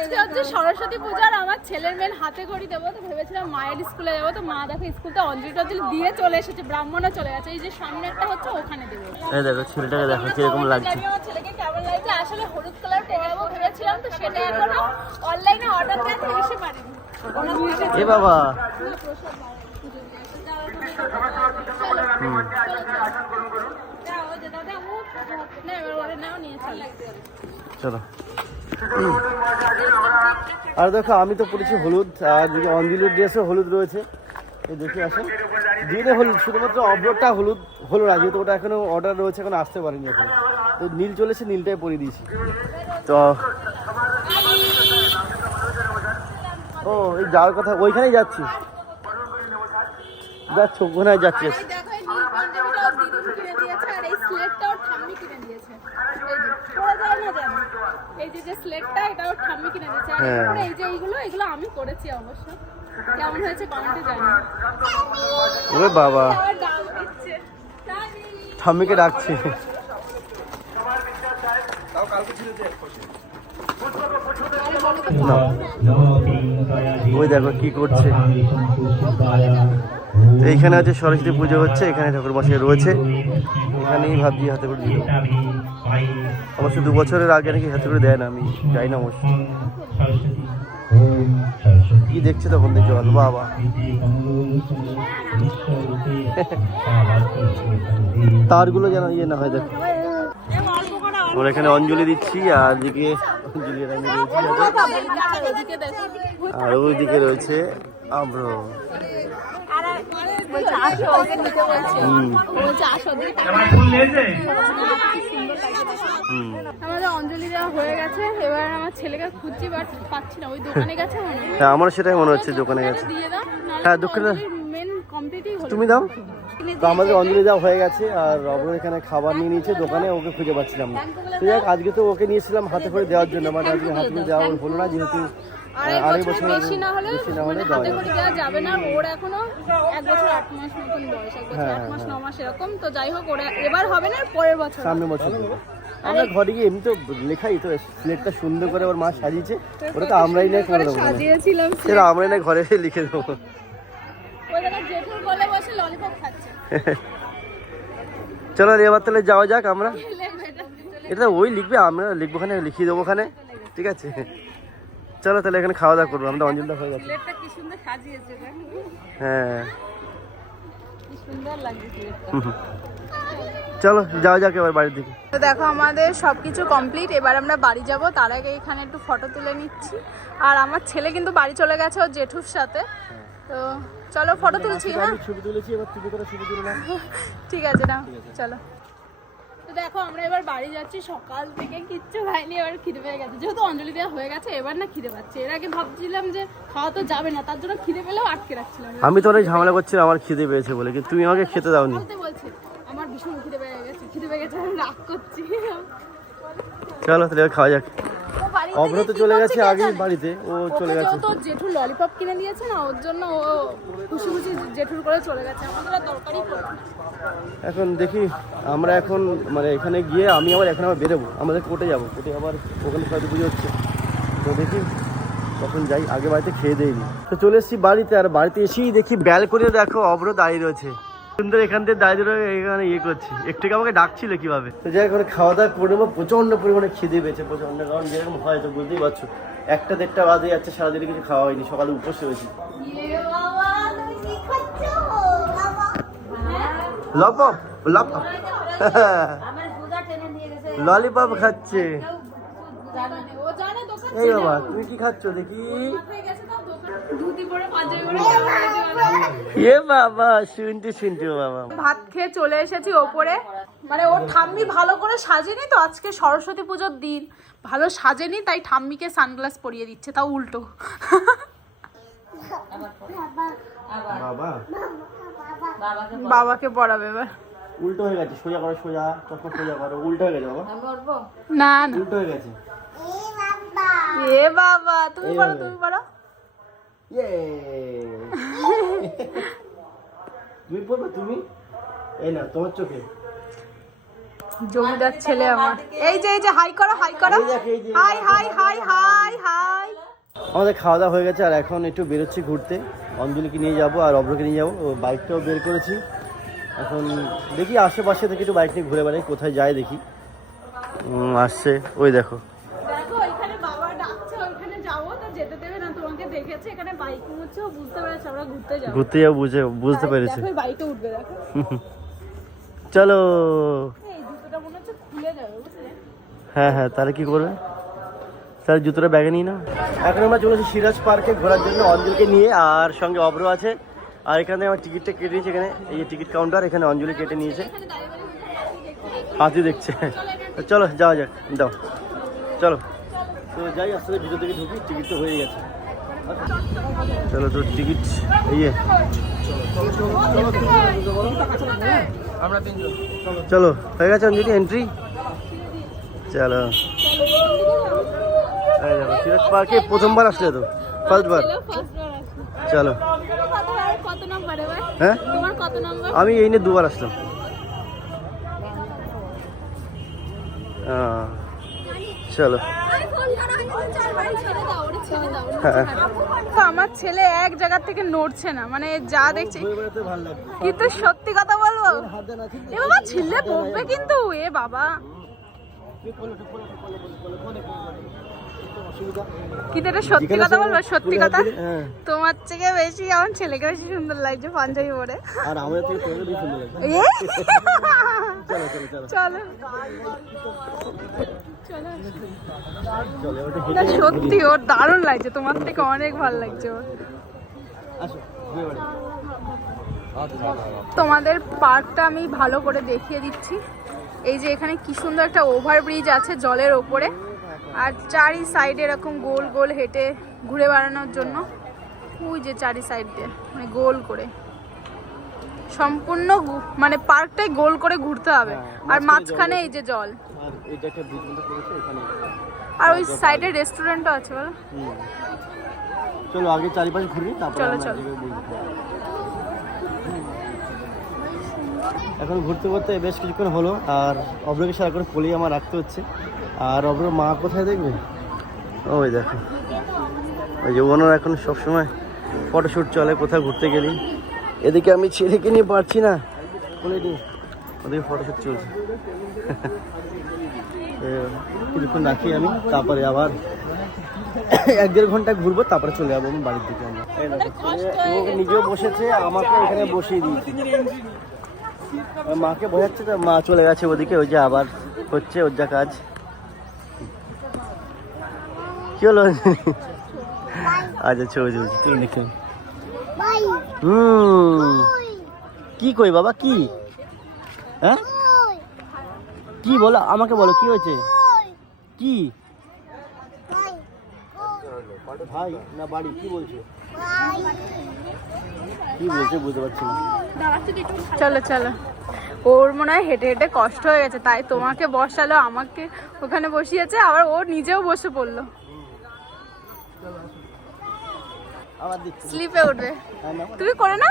আজকে হচ্ছে সরস্বতী পূজার আমার ছেলের মেয়ের হাতে খড়ি দেবো, তো ভেবেছিলাম মায়ের স্কুলে যাবো। তো মা দেখো স্কুলতে অঞ্জলি টঞ্জলি দিয়ে চলে এসেছে, ব্রাহ্মণও চলে গেছে। এই যে সামনে একটা হচ্ছে ওখানে দেবো। এই দেখো ছেলেটাকে দেখো কিরকম লাগছে। আমার ছেলেকে কেমন লাগছে, আসলে হলুদ কালার টেকাবো ভেবেছিলাম, তো সেটা এখনো অনলাইনে অর্ডার দিতে এসে পারিনি। এ বাবা চলো। আর দেখো আমি তো পড়েছি হলুদ, আর দিকে অঞ্জলির ড্রেসও হলুদ রয়েছে। এই দেখে আসো দুইটা হলুদ, শুধুমাত্র অভ্রটা হলুদ হলো না, যেহেতু ওটা এখনো অর্ডার রয়েছে, এখন আসতে পারিনি এখন। তো নীল চলেছে, নীলটাই পরিয়ে দিয়েছি। তো ও এই যাওয়ার কথা, ওইখানেই যাচ্ছি, যাচ্ছ ওখানে যাচ্ছি। আমি করেছি অবশ্য, কেমন হয়েছে কমেন্টে জানি। ওরে বাবা ঠাম্মিকে ডাকছে। ওই দেখো কি করছে। এইখানে আছে সরস্বতী পুজো হচ্ছে, এখানে ঠাকুর মশাই রয়েছে, এখানেই ভাবছি হাতে করে দিল। অবশ্য 2 বছরের আগে নাকি হাতে করে দেয় না, আমি যাই না অবশ্য। কি দেখছে তখন দেখতে পারলো বাবা। তারগুলো যেন ইয়ে না হয় দেখো। আমরা এখানে অঞ্জলি দিচ্ছি, আর দিকে অঞ্জলি আমি রয়েছি, আর ওইদিকে রয়েছে আম্র। আমাদের অঞ্জলি দেওয়া হয়ে গেছে, এবার আমার ছেলেকে খুঁজছি বাট পাচ্ছি না। ওই দোকানে গেছে মনে হয়। হ্যাঁ আমারও সেটাই মনে হচ্ছে, দোকানে গেছে। হ্যাঁ দোকানে তুমি দাও। তো আমাদের অঞ্জলি দেওয়া হয়ে গেছে, আর অব্র এখানে খাবার নিয়ে নিয়েছে দোকানে, ওকে খুঁজে পাচ্ছিলাম না। তো যাক আজকে তো ওকে নিয়েছিলাম হাতে করে দেওয়ার জন্য, বাট আজকে হাতে করে দেওয়া হলো না, যেহেতু আড়াই বছর বেশি না হলে হাতে করে দেওয়া যাবে না। ওর এখনো 1 বছর 8 মাস মতন বয়স, 1 বছর 8 মাস 9 মাস এরকম। তো যাই হোক, ওরা এবার হবে না, পরের বছর, সামনের বছর। আমরা ঘরে গিয়ে এমনি তো লেখাই তো, প্লেটটা সুন্দর করে ওর মা সাজিয়েছে, ওটা তো আমরাই না করে দেবো, সেটা আমরাই না ঘরে লিখে দেবো। চলো এবার তাহলে যাওয়া যাক আমরা। এটা ওই লিখবে, আমরা লিখবো, ওখানে লিখিয়ে দেবো ওখানে, ঠিক আছে। চলো তাহলে এখানে খাওয়া দাওয়া করবো, আমরা অঞ্জলিটা হয়ে গেছে। হ্যাঁ চলো যাওয়া যাক এবার বাড়ির দিকে। তো দেখো আমাদের সবকিছু কমপ্লিট, এবার আমরা বাড়ি যাব। তার আগে এখানে একটু ফটো তুলে নিচ্ছি। আর আমার ছেলে কিন্তু বাড়ি চলে গেছে ওর জেঠুর সাথে। তো চলো ফটো তুলছি। হ্যাঁ ছবি তুলেছি, এবার তুমি করে ছবি তুলে নাও। ঠিক আছে না, চলো। তো দেখো আমরা এবার বাড়ি যাচ্ছি, সকাল থেকে কিচ্ছু খাইনি, এবার খিদে পেয়ে গেছে। যেহেতু অঞ্জলি দেওয়া হয়ে গেছে, এবার না খিদে পাচ্ছে। এর আগে ভাবছিলাম যে খাওয়া তো যাবে না, তার জন্য খিদে পেলেও আটকে রাখছিলাম। আমি তো অনেক ঝামেলা করছিলাম আমার খিদে পেয়েছে বলে, কিন্তু তুমি আমাকে খেতে দাওনি। বলছি আমার ভীষণ খিদে পেয়ে গেছে, আমি রাগ করছি। চলো তাহলে খাওয়া যাক। অভ্র তো চলে গেছে আগে বাড়িতে, ও চলে গেছে। তো জেঠু ললিপপ কিনে দিয়েছে না, ওর জন্য ও খুশি খুশি জেঠুর করে চলে গেছে। আমাদের আর দরকারই পড়ে না। এখন দেখি আমরা এখন মানে এখানে গিয়ে আমি এখন আবার বেরোবো, আমাদের কোর্টে যাবো, কোর্টে আবার ওখানে সরস্বতী পুজো হচ্ছে। তো দেখি তখন যাই, আগে বাড়িতে খেয়ে দেয়নি। তো চলে এসেছি বাড়িতে, আর বাড়িতে এসেই দেখি ব্যালকনিতে দেখো অভ্র দাঁড়িয়ে রয়েছে সুন্দর, এখান থেকে দাঁড়িয়ে রয়ে এখানে ইয়ে করছি। একটু আমাকে ডাকছিল কিভাবে। তো যাই এখন খাওয়া দাওয়া করে নেবো, প্রচন্ড পরিমাণে খিদে পেয়েছে, প্রচন্ড। কারণ যেরকম হয় তো বুঝতেই পারছো, 1টা-1.5টা বাজে যাচ্ছে, সারাদিনে কিছু খাওয়া হয়নি, সকালে উপোসে হয়েছি। লপপ লপপ ললিপপ খাচ্ছে। এই বাবা তুমি কি খাচ্ছ দেখি? এ বাবা শুনতে বাবা। ভাত খেয়ে চলে এসেছি ওপরে, মানে ওর ঠাম্মি ভালো করে সাজেনি তো, আজকে সরস্বতী পুজোর দিন ভালো সাজেনি, তাই ঠাম্মিকে সানগ্লাস পরিয়ে দিচ্ছে, তাও উল্টো। বাবাকে পড়াবে এবার। উল্টো হয়ে গেছে, সোজা করো, সোজা চশমা সোজা করো, উল্টো হয়ে গেছে বাবা। না না উল্টো হয়ে গেছে। এ বাবা তুমি পড়ো, তুমি পড়ো। তুমি পড়বে, তুমি এই না তোমার চোখে। জমিদার ছেলে আমার। এই যে হাই করো, হাই করো, high high high high high high. আমাদের খাওয়া দাওয়া হয়ে গেছে আর এখন একটু বেরোচ্ছি ঘুরতে। অঞ্জলিকে নিয়ে যাব আর অভ্রকে নিয়ে যাবো। বাইকটাও বের করেছি। এখন দেখি আশেপাশে থেকে একটু বাইক নিয়ে ঘুরে বেড়াই, কোথায় যায় দেখি। আসছে ওই দেখো। দেখো এখানে বাবা ডাকছে, ওখানে যাবো তো যেতে দেবে না, তোমাকে দেখেছে এখানে বাইক উঠছে, বুঝতে পেরেছে আমরা ঘুরতে যাবো। ঘুরতে যাবো বুঝতে পেরেছে। দেখো বাইকে উঠবে, দেখো। চলো। এই জুতোটা মনে হচ্ছে খুলে যাবে, বুঝলে? হ্যাঁ হ্যাঁ, তাহলে কি করবে? তাহলে জুতোটা ব্যাগে নিয়ে নাও। এখন আমরা চলেছি সিরাজ পার্কে ঘোরার জন্য অঞ্জলিকে নিয়ে, আর সঙ্গে অভ্র আছে। আর এখানে আমার টিকিটটা কেটে নিয়েছে, এখানে এই যে টিকিট কাউন্টার, এখানে অঞ্জলি কেটে নিয়েছে, এখানে দাঁড়িয়ে দাঁড়িয়ে হাতি দেখছে। চলো যাওয়া যাক, দাও চলো। তো যাই, আসলে ভিতর থেকে ঢুকি, টিকিট তো হয়ে গেছে। চলো তো টিকিট ইয়ে চলো হয়ে গেছে অঞ্জলি এন্ট্রি। চলো সিরাজ পার্কে প্রথমবার আসলে তো, ফার্স্টবার। চলো। কত নম্বরে ভাই? হ্যাঁ তোমার কত নম্বর? আমি এই নিয়ে দুবার আসলাম। চলো। হ্যাঁ। আমার ছেলে এক জায়গা থেকে নড়ছে না, মানে যা দেখছি। কিন্তু সত্যি কথা বলবো, এ বাবা ছিলে পড়বে কিন্তু, এ বাবা কিন্তু এটা সত্যি কথা বলবো, সত্যি কথা, তোমার থেকে বেশি আমার ছেলেকে বেশি সুন্দর লাগছে পাঞ্জাবি পরে। আর আমাদের থেকে তোকে বেশি সুন্দর লাগছে। চলো না, সত্যি ওর দারুণ লাগছে, তোমার থেকে অনেক ভালো লাগছে ওর। তোমাদের পার্কটা আমি ভালো করে দেখিয়ে দিচ্ছি। এই যে এখানে কি সুন্দর একটা ওভারব্রিজ আছে জলের ওপরে, আর চারি সাইডে এরকম গোল গোল হেঁটে ঘুরে বেড়ানোর জন্য। ওই যে চারি সাইড দিয়ে মানে গোল করে সম্পূর্ণ মানে পার্কটাই গোল করে ঘুরতে হবে, আর মাঝখানে এই যে জল, আর ওই সাইডে রেস্টুরেন্টও আছে। বলো চলো আগে চারিপাশে ঘুরি, তারপর চলো চলো। এখন ঘুরতে ঘুরতে বেশ কিছুক্ষণ হলো, আর অভ্রকে সারা করে কোলেই আমার রাখতে হচ্ছে। আর অভ্র মা কোথায় দেখবে? ওই দেখো, ওই যে ওনার এখন সবসময় ফটোশ্যুট চলে কোথাও ঘুরতে গেলি। এদিকে আমি ছেলেকে নিয়ে পারছি না, কোলে নিয়ে ওদিকে ফটোশ্যুট চলছে। কিছুক্ষণ রাখি আমি, তারপরে আবার 1-1.5 ঘন্টা ঘুরবো, তারপরে চলে যাবো আমি বাড়ির দিকে। আমরা ও নিজেও বসেছে, আমাকে এখানে বসিয়ে দিয়েছি। মাকে বোঝাচ্ছে তো, মা চলে গেছে ওদিকে, ওই যে আবার হচ্ছে ওর যা কাজ। কি হলো? আচ্ছা ছবি চলছে, তুই দেখে। কি কই বাবা, কি? হ্যাঁ কি বলো, আমাকে বলো কি হয়েছে? কি ভাই না বাড়ি, কি বলছো? কি বলছে বুঝতে পারছি না। চলো চলো, ওর মনে হয় হেঁটে হেঁটে কষ্ট হয়ে গেছে, তাই তোমাকে বসালো, আমাকে ওখানে বসিয়েছে, আবার ও নিজেও বসে পড়লো। স্লিপে উঠবে, তুমি করে না?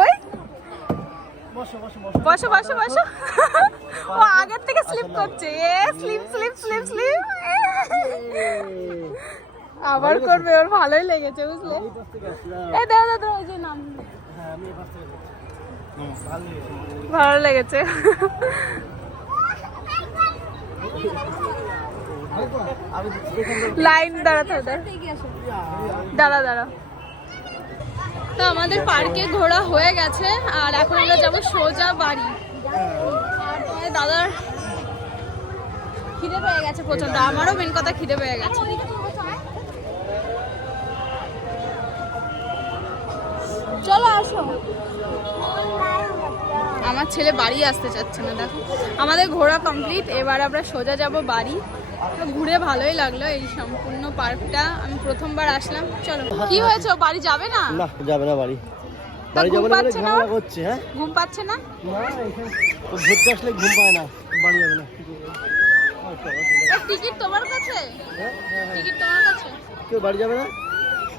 ওই বসো বসো বসো। ও আগের থেকে স্লিপ করছে, এ স্লিপ স্লিপ স্লিপ স্লিপ আবার করবে, ওর ভালোই লেগেছে বুঝলে। এই দাও দাও দাও, ওই যে নাম ভালো লেগেছে। লাইন দাঁড়াতে দাঁড়া দাঁড়া। তো আমাদের পার্কে ঘোরা হয়ে গেছে, আর এখন আমরা যাবো সোজা বাড়ি। আর তোমাদের দাদার খিদে পেয়ে গেছে প্রচন্ড, আমারও মেন কথা খিদে পেয়ে গেছে। চলো আসো। আমার ছেলে বাড়ি আসতে চাচ্ছে না, দেখো। আমাদের ঘোরা কমপ্লিট, এবার আমরা সোজা যাব বাড়ি। ঘুরে ভালোই লাগলো এই সম্পূর্ণ পার্কটা, আমি প্রথমবার আসলাম। চলো, কি হয়েছে, বাড়ি যাবে না? না যাবে না বাড়ি, বাড়ি যাবে না, ঝামেলা করছে। হ্যাঁ ঘুম পাচ্ছে না? ঘুরতে আসলে ঘুম পায় না, বাড়ি যাবে না। টিকিট তোমার কাছে? টিকিট তোমার কাছে? কেউ বাড়ি যাবে না।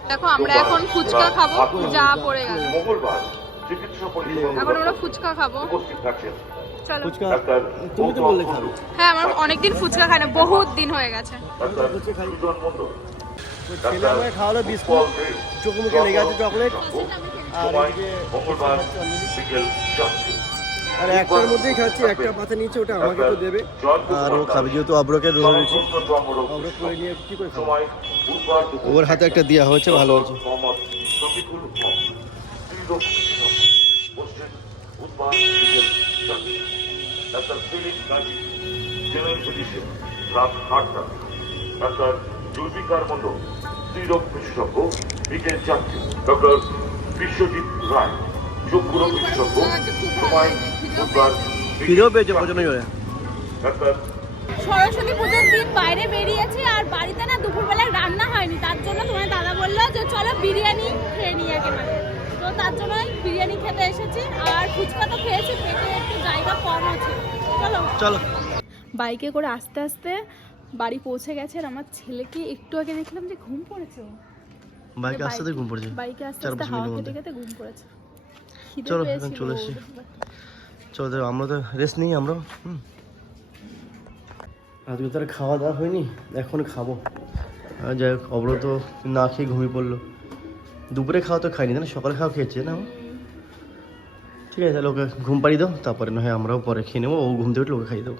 দেখো আমরা এখন ফুচকা খাবো, যা পড়ে গেল। এখন আমরা ফুচকা খাবো, চলো। ফুচকা তুমি তো বললে খাবে। হ্যাঁ, আমার অনেকদিন ফুচকা খাই না, বহুত দিন হয়ে গেছে। তো ছেলে আমাকে খাওয়ালো বিস্কুট, চোখে মুখে লেগে আছে চকলেট, আর এদিকে আর একটার মধ্যেই খাচ্ছি, একটা পাতে নিচে, ওটা আমাকে তো দেবে আর ও খাবে, যেহেতু অব্রকে রয়েছে, অব্রক করে নিয়ে কি করে খাবো, ওর হাতে একটা দেওয়া হয়েছে, ভালো হয়েছে। রাত 8টা ডাক্তার জুলফিকার মন্ডল, স্ত্রীরোগ বিশেষজ্ঞ, বিকেল 4টে ডক্টর বিশ্বজিৎ রায়, চক্ষু রোগ বিশেষজ্ঞ, সময় বুধবার ফিরেও পেয়েছে প্রচন্ড জোরে। ডাক্তার সরস্বতী পুজোর দিন বাইরে বেরিয়েছি আর বাড়িতে না দুপুরবেলায় রান্না হয়নি, তার জন্য তোমার দাদা বললো যে চলো বিরিয়ানি খেয়ে নিই একেবারে, তো তার জন্যই বিরিয়ানি খেতে এসেছি। আর ফুচকা তো খেয়েছি, পেটে একটু জায়গা কম আছে। চলো চলো। বাইকে করে আস্তে আস্তে বাড়ি পৌঁছে গেছে আর আমার ছেলেকে একটু আগে দেখলাম যে ঘুম পড়েছে, বাইকে আসতে ঘুম পড়েছে, বাইকে আস্তে 4-5 আস্তে হাওয়া মিনিটের খেতে মধ্যে। খেতে ঘুম পড়েছে। খিদে চলো পেয়েছিল এখন চলে এসছি, ওর। চলো দেখো আমরা তো রেস্ট নিই আমরা। আজকে তো আর খাওয়া দাওয়া হয়নি, এখন খাবো। আর যাই হোক, অব্র তো না খেয়ে ঘুমিয়ে পড়লো, দুপুরে খাওয়া তো খাইনি, তাই না? সকালে খাওয়া খেয়েছে না ও? ঠিক আছে, তাহলে ওকে ঘুম পাড়িয়ে দাও, তারপরে না হয় আমরাও পরে খেয়ে নেবো, ও ঘুম থেকে উঠলে ওকে খাইয়ে দেবো।